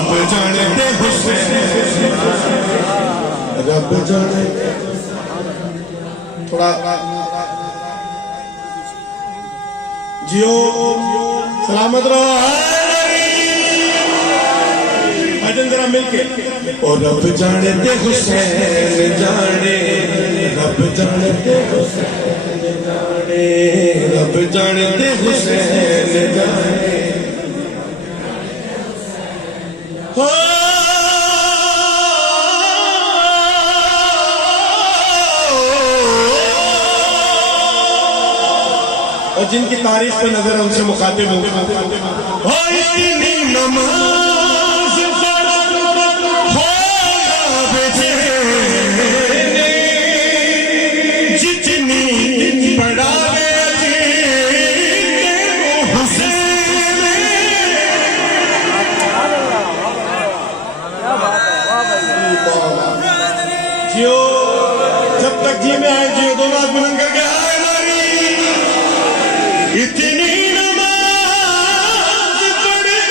رب جانتے حسین رب جانے تھوڑا جیو سلامت رہو بھجن ذرا مل کے اور رب جانتے حسین جانے رب جانتے حسین جانے رب جانتے حسین جانے اور جن کی تاریخ پہ نظر ہے ان سے مخاطب ہوں اتنی نماز جتنی پڑھا جیو جب تک جی میں آئے جیو دونوں آدھ بلند کر کے آئے ناری اتنی نماز پڑھے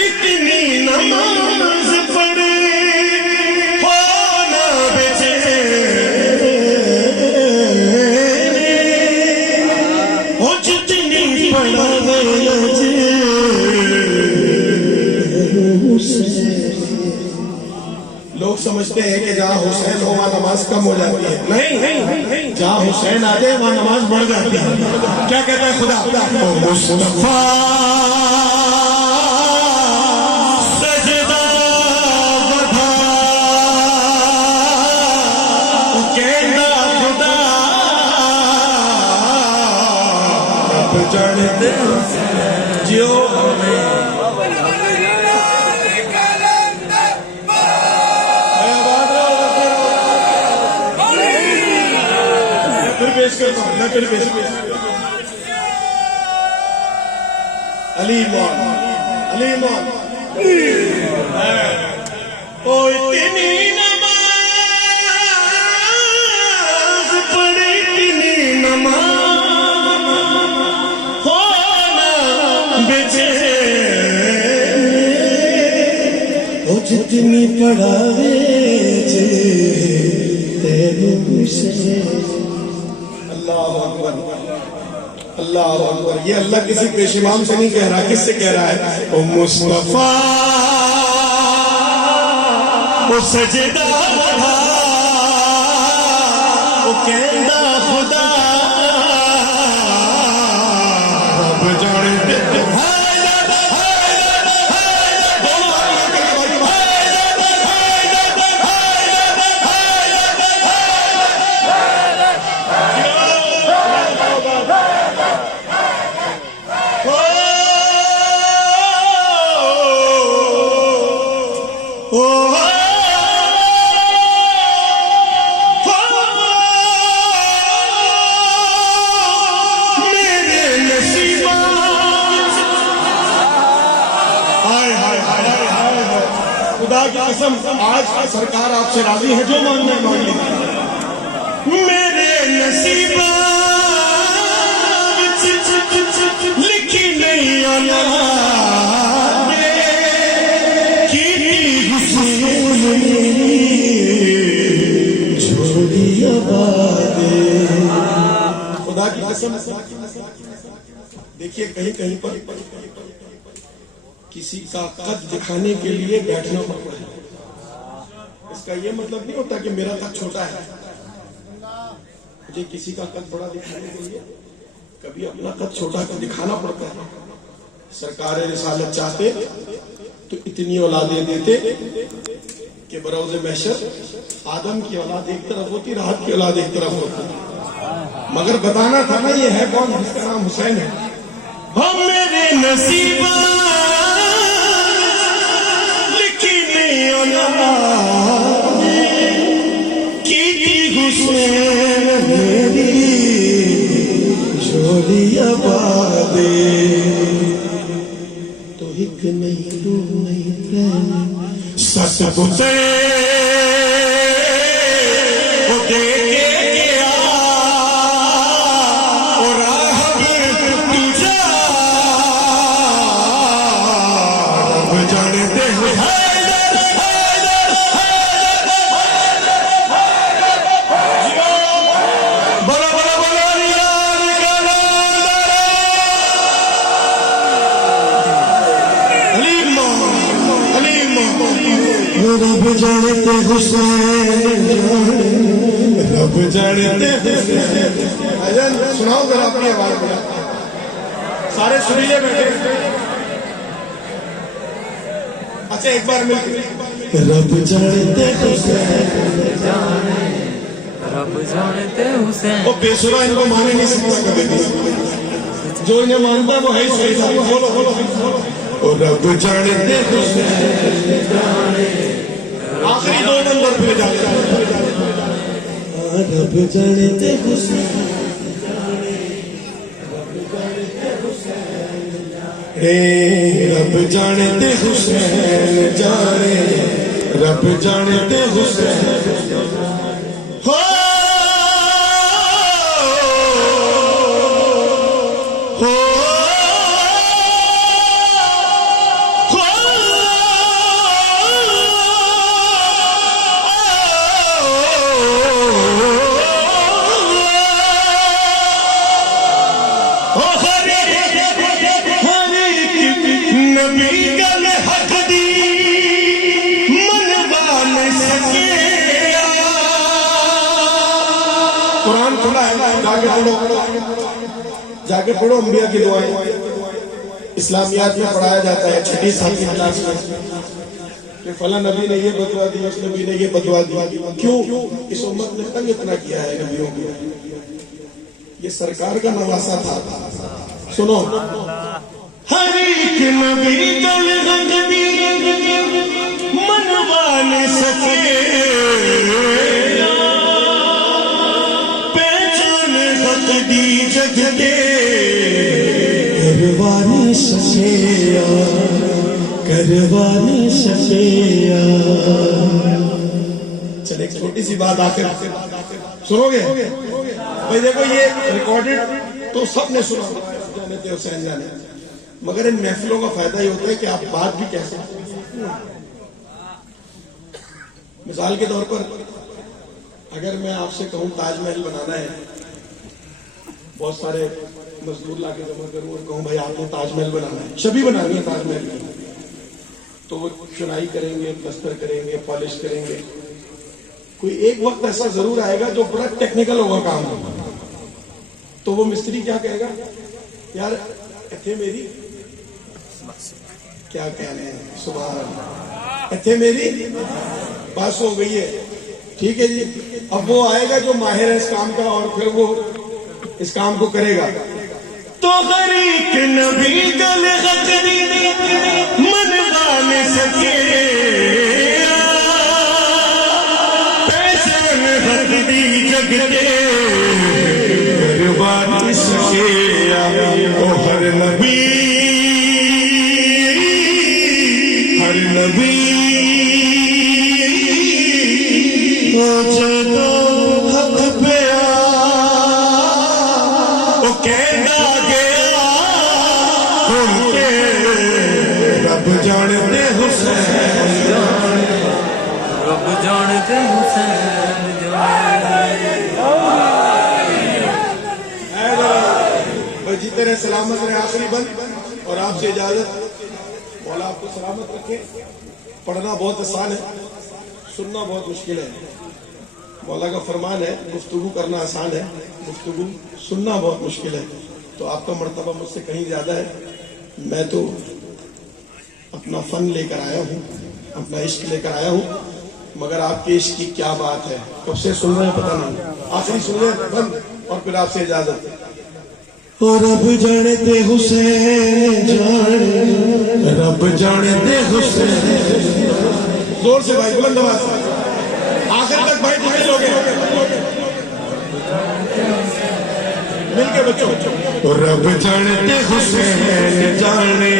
اتنی نماز پڑھے ہونا بچے ہو جتنی پڑھا گیا لوگ سمجھتے ہیں کہ جہاں حسین ہو وہاں نماز کم ہو جاتی ہے نہیں جہاں حسین آ جائے وہاں نماز بڑھ جاتی ہے کیا کہتا ہے خدا مصطفیٰ سجدہ ودا کہنا خدا رب جانتے جیو علی مان علی مان او اتنی نماز پڑھی اتنی نماز ہونا بچے او جتنی پڑھاوے جے تیرے سے اللہ اکبر اللہ اکبر یہ اللہ کسی پیش امام سے نہیں کہہ رہا کس سے کہہ رہا ہے او مصطفیٰ او سجدہ ودا او کہندہ خدا رب جانتے خدا کی قسم آج سرکار آپ سے راضی ہے جو مانگنا ہے مانگ لیجیے میرے نصیبہ لکھی نہیں اولاد کی حسین جھولی آباد خدا کی قسم دیکھیے کہیں کہیں پر کسی کا قد دکھانے کے لیے بیٹھنا پڑتا ہے اس کا یہ مطلب نہیں ہوتا کہ میرا قد چھوٹا ہے مجھے کسی کا قد بڑا دکھانے کے لیے کبھی اپنا قد چھوٹا کر دکھانا پڑتا ہے سرکار رسالت چاہتے تو اتنی اولادیں دیتے کہ بروز محشر آدم کی اولاد ایک طرف ہوتی راحت کی اولاد ایک طرف ہوتی مگر بتانا تھا نا یہ ہے کون جس کا نام حسین ہے ہم میرے نصیبہ میری جھولی آباد تو ایک نہیں دو نہیں تین سس بتے وہ دے کے گیا اور راہب تجھا رب جانتے رب جانتے حسین رب جانتے حسین. سناؤ ذرا اپنی آواز میں, سارے سنیے بیٹھے. اچھا ایک بار مل کے رب جانتے حسین رب جانتے حسین. وہ بے سرا ان کو مانے نہیں سکتا کبھی بھی, جو انہیں مانتا ہے وہ ہے ہی صحیح تھا. بولو بولو رب جانتے حسین. آخری 2 نمبر پہ جاتے ہیں رب جانتے حسین. رب جانتے حسین جانے رب جانتے حسین. ہو قرآن کھلا ہے, جا کے پڑھو انبیاء کی دعائیں. اسلامیات میں پڑھایا جاتا ہے 6 سال کی کلاس میں کہ فلاں نبی نے یہ بدوا دی, اس نبی نے یہ بدوا دی. کیوں؟ اس امت نے تنگ اتنا کیا ہے نبیوں کو. یہ سرکار کا نواسا تھا. سنو, ہر ایک نبی گل رنگ دی منوا نہ سکے, دی جگ کے کروانی سکیا کروانی سکیا. چلے ایک چھوٹی سی بات آخر سنو گے بھائی. دیکھو یہ ریکارڈڈ تو سب نے سنا جانتے حسین جانے, مگر ان محفلوں کا فائدہ یہ ہوتا ہے کہ آپ بات بھی کہہ سکتے ہیں. مثال کے طور پر اگر میں آپ سے کہوں تاج محل بنانا ہے, بہت سارے مزدور لا کے جمع کروں اور کہوں بھائی آپ نے تاج محل بنانا ہے, چھبی بنانی ہے تاج محل کی, تو وہ چنائی کریں گے, پلسٹر کریں گے, پالش کریں گے. کوئی ایک وقت ایسا ضرور آئے گا جو بڑا ٹیکنیکل ہوگا کام, تو وہ مستری کیا کہے گا, یار اتھے میری کیا کہنے ہیں سبحان اللہ, اتھے میری بس ہو گئی ہے, ٹھیک ہے جی. اب وہ آئے گا جو ماہر ہے اس کام کا اور پھر وہ اس کام کو کرے گا. تو غریق نبی گل غدری منوا نہ سکے, پیشان غدری جگ کے کروا نہ سکے. او ہر نبی حق پہ رب جانتے حسین رب جانتے حسین. جیتے رہے سلامت رہے. آخری بند اور آپ سے اجازت. مولا آپ کو سلامت رکھے. پڑھنا بہت آسان ہے, سننا بہت مشکل ہے. مولا کا فرمان ہے گفتگو کرنا آسان ہے, گفتگو سننا بہت مشکل ہے. تو آپ کا مرتبہ مجھ سے کہیں زیادہ ہے. میں تو اپنا فن لے کر آیا ہوں, اپنا عشق لے کر آیا ہوں, مگر آپ کے عشق کی کیا بات ہے, کب سے سن رہے ہیں پتہ نہیں. آخری سن رہے ہیں بند اور پھر آپ سے اجازت. رب جانتے حسین جان رب جانتے حسین. زور سے بھائی, بلند آواز سے آخر تک بھائی جتنے لوگ ہیں مل کے بچوں. رب جانتے حسین جانے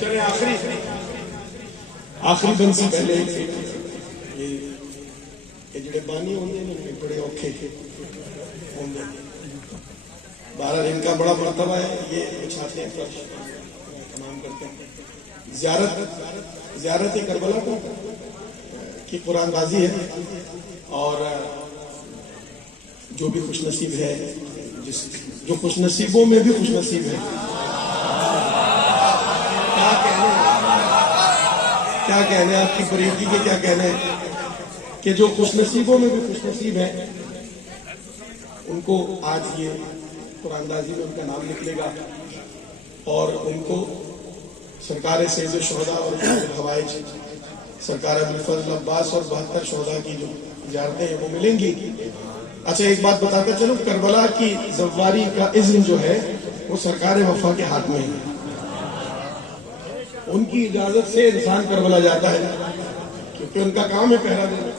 چلے. آخری دن سے پہلے یہ جڑے بانی ہوندے نے بڑے اوکھے فون دیتے ہیں. بہرحال ان کا بڑا مرتبہ ہے, یہ بچھاتے ہیں فرش, تمام کرتے ہیں. زیارت کربلا کی قرآن بازی ہے, اور جو بھی خوش نصیب ہے, جو خوش نصیبوں میں بھی خوش نصیب ہے, کیا کہنے آپ کی فریدی کے کیا کہنا ہے کہ جو خوش نصیبوں میں بھی خوش نصیب ہے ان کو آج یہ قرآن دازی میں ان کا نام نکلے گا, اور ان کو سرکار سید الشہداء اور الحوائج سرکار ابوالفضل عباس اور 72 شہداء کی جو زیارتیں ہیں وہ ملیں گی. اچھا ایک بات بتاتا چلو, کربلا کی زواری کا اذن جو ہے وہ سرکار وفا کے ہاتھ میں ہے. ان کی اجازت سے انسان کربلا جاتا ہے, کیونکہ ان کا کام ہے پہرا دینا.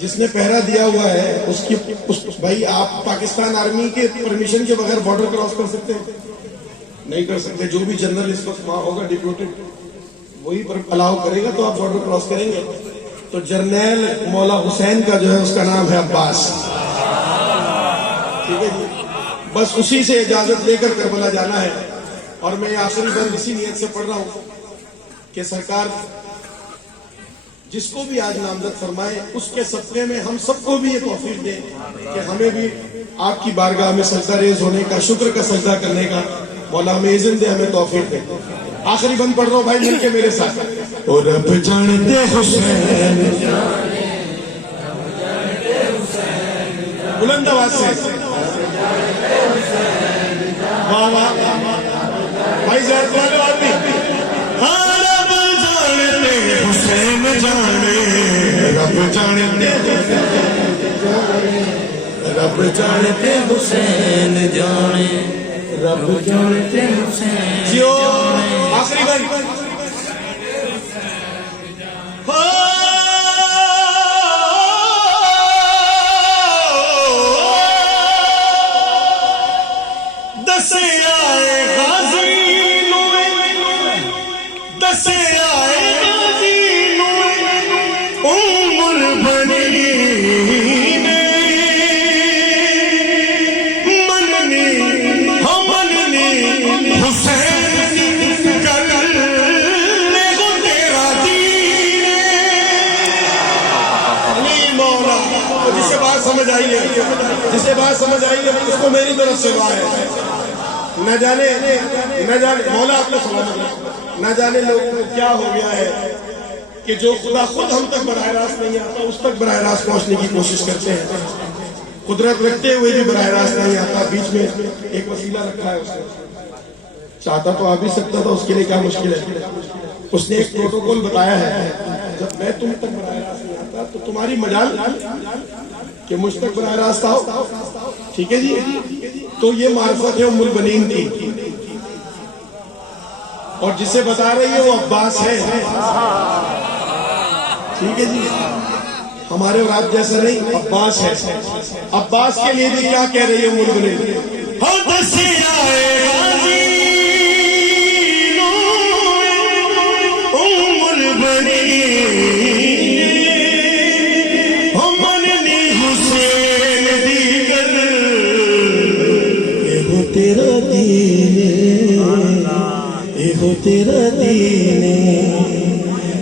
جس نے پہرا دیا ہوا ہے بھائی آپ پاکستان آرمی کے پرمیشن کے بغیر بارڈر کراس کر سکتے ہیں؟ نہیں کر سکتے. جو بھی جنرل اس وقت وہاں ہوگا ڈپیوٹیڈ, وہی پر الاؤ کرے گا تو آپ بارڈر کراس کریں گے. تو جرنیل مولا حسین کا جو ہے اس کا نام ہے عباس, ٹھیک ہے جی, بس اسی سے اجازت لے کر کربلا جانا ہے. اور میں یہ آخری بند اسی نیت سے پڑھ رہا ہوں کہ سرکار جس کو بھی آج نامزد فرمائے اس کے صدقے میں ہم سب کو بھی یہ توفیق دیں کہ ہمیں بھی آپ کی بارگاہ میں سجدہ ریز ہونے کا, شکر کا سجدہ کرنے کا مولا ہمیں اذن دے, ہمیں توفیق دے. آخری بند پڑھ رہا ہوں بھائی مل کے میرے ساتھ. اور رب جانتے حسین, بلند آواز سے واہ واہ بھائی زیادہ والے آدمی. رب جانتے حسین جانے, رب جانتے, رب جانتے حسین جانے, رب جانتے حسین جیو. آخری بار دسے آئے غازی نوے, دسے آئے غازی نوے ام البنین مننی ہم مننی حسین کر لے گو تیرا دین. مولا جسے بات سمجھ آئی ہے, جسے بات سمجھ آئی ہے اس کو میری طرف سے دعا ہے. نہ جانے مولا آپ نے سلامت, نہ جانے لوگوں کو کیا ہو گیا ہے کہ جو خدا خود ہم تک براہ راست نہیں آتا اس تک براہ راست پہنچنے کی کوشش کرتے ہیں. قدرت رکھتے ہوئے بھی براہ راست نہیں آتا, بیچ میں ایک وسیلہ رکھا ہے اس نے. چاہتا تو آ بھی سکتا تھا, اس کے لیے کیا مشکل ہے. اس نے ایک پروٹوکول بتایا ہے, جب میں تم تک براہ راست نہیں آتا تو تمہاری مجال کہ مجھ تک براہ راست آؤ, ٹھیک ہے جی. تو یہ معرفت ہے ام البنین کی, اور جسے بتا رہی ہے وہ عباس ہے, ٹھیک ہے جی. ہمارے اور آپ جیسا نہیں, عباس ہے. عباس کے لیے بھی کیا کہہ رہی ہے ام البنین؟ ام البنین تیرا دین, اے ہو تیرا دین,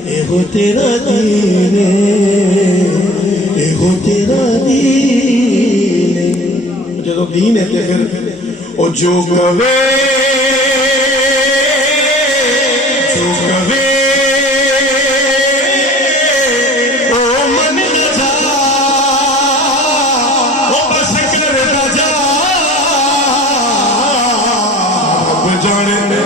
اے ہو تیرا دین, اے ہو تیرا دین. جدو دین ہے تے پھر او جو گوے او من جا, او بس کر بجا, جانتے